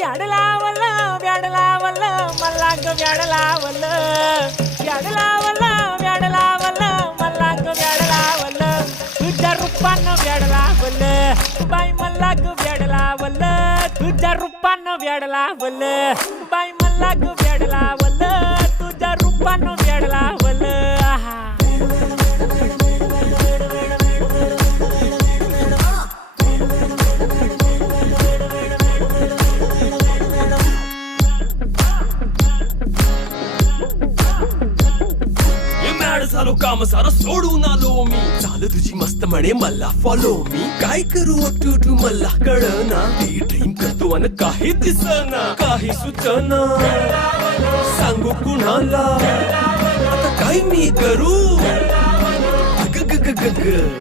व्याड लावलं व्याड लावलं मला ग व्याड लावलं व्याड लावलं व्याड लावलं मला ग व्याड लावलं तुझ्या रूपानं व्याड लावलं बाई मला ग व्याड लावलं तुझ्या रूपानं व्याड लावलं बाई मला ग व्याड लावलं तुझ्या रूपानं व्याड लावलं आहा झालो काम सारं सोडून आलो मी झालं तुझी मस्त म्हणे मला फॉलो मी काय करू टू मला कळना ती ड्रीम करतो आणि काही दिसना काही सुचना सांगू कुणाला आता काय मी करू ग ग ग ग ग